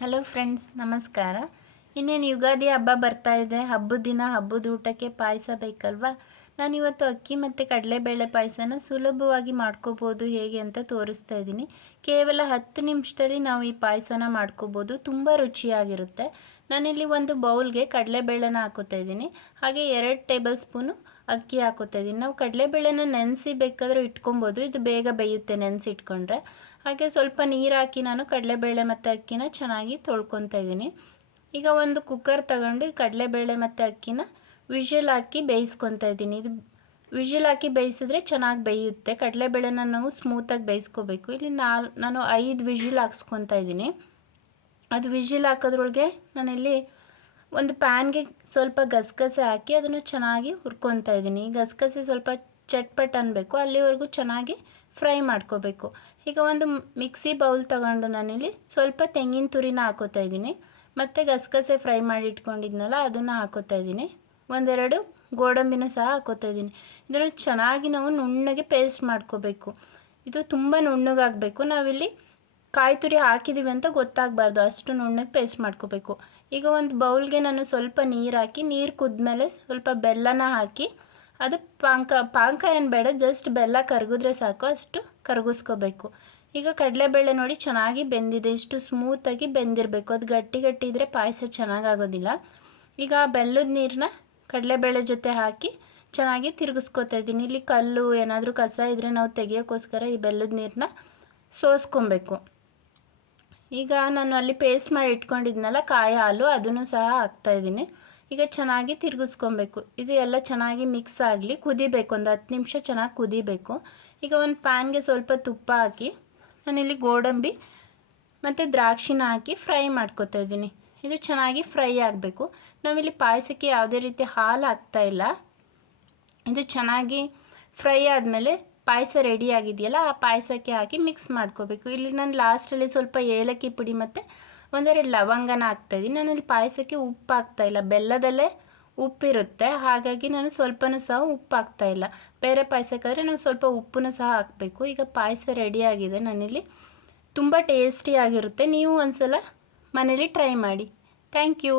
Hello friends ನಮಸ್ಕಾರ. ಇನ್ನೇನು ಯುಗಾದಿ ಹಬ್ಬ ಬರ್ತಾ ಇದೆ. ಹಬ್ಬದ ದಿನ, ಹಬ್ಬದ ಊಟಕ್ಕೆ ಪಾಯಸ ಬೇಕಲ್ವಾ? ನಾನಿವತ್ತು ಅಕ್ಕಿ ಮತ್ತು ಕಡಲೆಬೇಳೆ ಪಾಯಸನ ಸುಲಭವಾಗಿ ಮಾಡ್ಕೋಬೋದು ಹೇಗೆ ಅಂತ ತೋರಿಸ್ತಾ ಇದ್ದೀನಿ. ಕೇವಲ ಹತ್ತು ನಿಮಿಷದಲ್ಲಿ ನಾವು ಈ ಪಾಯಸನ ಮಾಡ್ಕೋಬೋದು. ತುಂಬ ರುಚಿಯಾಗಿರುತ್ತೆ. ನಾನಿಲ್ಲಿ ಒಂದು ಬೌಲ್ಗೆ ಕಡಲೆಬೇಳೆನ ಹಾಕೋತಾ ಇದ್ದೀನಿ. ಹಾಗೆ ಎರಡು ಟೇಬಲ್ ಸ್ಪೂನು ಅಕ್ಕಿ ಹಾಕೋತಾ ಇದ್ದೀನಿ. ನಾವು ಕಡಲೆಬೇಳೆನ ನೆನೆಸಿ ಬೇಕಾದರೂ ಇಟ್ಕೊಬೋದು. ಇದು ಬೇಗ ಬೇಯುತ್ತೆ ನೆನೆಸಿ ಇಟ್ಕೊಂಡ್ರೆ ಹಾಗೆ ಸ್ವಲ್ಪ ನೀರು ಹಾಕಿ ನಾನು ಕಡಲೆಬೇಳೆ ಮತ್ತು ಅಕ್ಕಿನ ಚೆನ್ನಾಗಿ ತೊಳ್ಕೊತಾ ಇದ್ದೀನಿ. ಈಗ ಒಂದು ಕುಕ್ಕರ್ ತಗೊಂಡು ಕಡಲೆಬೇಳೆ ಮತ್ತು ಅಕ್ಕಿನ ವಿಷಲ್ ಹಾಕಿ ಬೇಯಿಸ್ಕೊತಾ ಇದ್ದೀನಿ. ಇದು ವಿಷಲ್ ಹಾಕಿ ಬೇಯಿಸಿದ್ರೆ ಚೆನ್ನಾಗಿ ಬೇಯುತ್ತೆ. ಕಡಲೆಬೇಳೆನ ನಾವು ಸ್ಮೂತಾಗಿ ಬೇಯಿಸ್ಕೋಬೇಕು. ಇಲ್ಲಿ ನಾಲ್, ನಾನು ಐದು ವಿಷಲ್ ಹಾಕ್ಸ್ಕೊತಾ ಇದ್ದೀನಿ. ಅದು ವಿಷಲ್ ಹಾಕೋದ್ರೊಳಗೆ ನಾನಿಲ್ಲಿ ಒಂದು ಪ್ಯಾನ್ಗೆ ಸ್ವಲ್ಪ ಗಸಗಸೆ ಹಾಕಿ ಅದನ್ನು ಚೆನ್ನಾಗಿ ಹುರ್ಕೊತಾ ಇದ್ದೀನಿ. ಗಸಗಸೆ ಸ್ವಲ್ಪ ಚಟ್ಪಟ್ ಅನ್ನಬೇಕು ಅಲ್ಲಿವರೆಗೂ ಚೆನ್ನಾಗಿ ಫ್ರೈ ಮಾಡ್ಕೋಬೇಕು. ಈಗ ಒಂದು ಮಿಕ್ಸಿ ಬೌಲ್ ತಗೊಂಡು ನಾನಿಲ್ಲಿ ಸ್ವಲ್ಪ ತೆಂಗಿನ ತುರಿನ ಹಾಕೋತಾ ಇದ್ದೀನಿ. ಮತ್ತು ಗಸಗಸೆ ಫ್ರೈ ಮಾಡಿ ಇಟ್ಕೊಂಡಿದ್ನಲ್ಲ, ಅದನ್ನು ಹಾಕೋತಾ ಇದ್ದೀನಿ. ಒಂದೆರಡು ಗೋಡಂಬಿನೂ ಸಹ ಹಾಕೋತಾ ಇದ್ದೀನಿ. ಇದನ್ನು ಚೆನ್ನಾಗಿ ನಾವು ನುಣ್ಣಗೆ ಪೇಸ್ಟ್ ಮಾಡ್ಕೋಬೇಕು. ಇದು ತುಂಬ ನುಣ್ಣಗಾಗಬೇಕು. ನಾವಿಲ್ಲಿ ಕಾಯಿ ತುರಿ ಹಾಕಿದ್ದೀವಿ ಅಂತ ಗೊತ್ತಾಗಬಾರ್ದು. ಅಷ್ಟು ನುಣ್ಣಗೆ ಪೇಸ್ಟ್ ಮಾಡ್ಕೋಬೇಕು. ಈಗ ಒಂದು ಬೌಲ್ಗೆ ನಾನು ಸ್ವಲ್ಪ ನೀರು ಹಾಕಿ, ನೀರು ಕುದ್ಮೇಲೆ ಸ್ವಲ್ಪ ಬೆಲ್ಲನ ಹಾಕಿ, ಅದು ಪಾಂಕ ಪಾಂಕ ಏನು ಬೇಡ, ಜಸ್ಟ್ ಬೆಲ್ಲ ಕರಗಿದ್ರೆ ಸಾಕು. ಅಷ್ಟು ಕರಗಿಸ್ಕೋಬೇಕು. ಈಗ ಕಡಲೆಬೇಳೆ ನೋಡಿ ಚೆನ್ನಾಗಿ ಬೆಂದಿದೆ. ಇಷ್ಟು ಸ್ಮೂತಾಗಿ ಬೆಂದಿರಬೇಕು. ಅದು ಗಟ್ಟಿ ಗಟ್ಟಿ ಇದ್ದರೆ ಪಾಯಸ ಚೆನ್ನಾಗಾಗೋದಿಲ್ಲ. ಈಗ ಆ ಬೆಲ್ಲದ ನೀರನ್ನ ಕಡಲೆಬೇಳೆ ಜೊತೆ ಹಾಕಿ ಚೆನ್ನಾಗಿ ತಿರುಗಿಸ್ಕೊತಾ ಇದ್ದೀನಿ. ಇಲ್ಲಿ ಕಲ್ಲು, ಏನಾದರೂ ಕಸ ಇದ್ದರೆ ನಾವು ತೆಗೆಯೋಕ್ಕೋಸ್ಕರ ಈ ಬೆಲ್ಲದ ನೀರನ್ನ ಸೋಸ್ಕೊಬೇಕು. ಈಗ ನಾನು ಅಲ್ಲಿ ಪೇಸ್ಟ್ ಮಾಡಿ ಇಟ್ಕೊಂಡಿದ್ನಲ್ಲ, ಕಾಯಿ, ಹಾಲು, ಅದನ್ನು ಸಹ ಹಾಕ್ತಾಯಿದ್ದೀನಿ ಈಗ ಚೆನ್ನಾಗಿ ತಿರುಗಿಸ್ಕೊಬೇಕು. ಇದು ಎಲ್ಲ ಚೆನ್ನಾಗಿ ಮಿಕ್ಸ್ ಆಗಲಿ, ಕುದಿಬೇಕು. ಒಂದು ಹತ್ತು ನಿಮಿಷ ಚೆನ್ನಾಗಿ ಕುದಿಬೇಕು. ಈಗ ಒಂದು ಪ್ಯಾನ್ಗೆ ಸ್ವಲ್ಪ ತುಪ್ಪ ಹಾಕಿ, ನಾನಿಲ್ಲಿ ಗೋಡಂಬಿ ಮತ್ತು ದ್ರಾಕ್ಷಿನ ಹಾಕಿ ಫ್ರೈ ಮಾಡ್ಕೊತಾ ಇದ್ದೀನಿ. ಇದು ಚೆನ್ನಾಗಿ ಫ್ರೈ ಆಗಬೇಕು. ನಾವಿಲ್ಲಿ ಪಾಯಸಕ್ಕೆ ಯಾವುದೇ ರೀತಿ ಹಾಲು ಹಾಕ್ತಾ ಇಲ್ಲ. ಇದು ಚೆನ್ನಾಗಿ ಫ್ರೈ ಆದಮೇಲೆ ಪಾಯಸ ರೆಡಿ ಆಗಿದೆಯಲ್ಲ, ಆ ಪಾಯಸಕ್ಕೆ ಹಾಕಿ ಮಿಕ್ಸ್ ಮಾಡ್ಕೋಬೇಕು. ಇಲ್ಲಿ ನಾನು ಲಾಸ್ಟಲ್ಲಿ ಸ್ವಲ್ಪ ಏಲಕ್ಕಿ ಪುಡಿ ಮತ್ತು ಒಂದೆರಡು ಲವಂಗನ ಹಾಕ್ತಾಯಿದ್ದೀನಿ ನಾನಿಲ್ಲಿ ಪಾಯಸಕ್ಕೆ ಉಪ್ಪು ಹಾಕ್ತಾಯಿಲ್ಲ ಬೆಲ್ಲದಲ್ಲೇ ಉಪ್ಪಿರುತ್ತೆ. ಹಾಗಾಗಿ ನಾನು ಸ್ವಲ್ಪನೂ ಸಹ ಉಪ್ಪು ಹಾಕ್ತಾಯಿಲ್ಲ ಬೇರೆ ಪಾಯಸಕ್ಕಾದ್ರೆ ನಾನು ಸ್ವಲ್ಪ ಉಪ್ಪನ್ನು ಸಹ ಹಾಕಬೇಕು. ಈಗ ಪಾಯಸ ರೆಡಿಯಾಗಿದೆ ನನ್ನಲ್ಲಿ. ತುಂಬ ಟೇಸ್ಟಿಯಾಗಿರುತ್ತೆ ನೀವು ಒಂದು ಸಲ ಮನೇಲಿ ಟ್ರೈ ಮಾಡಿ. Thank you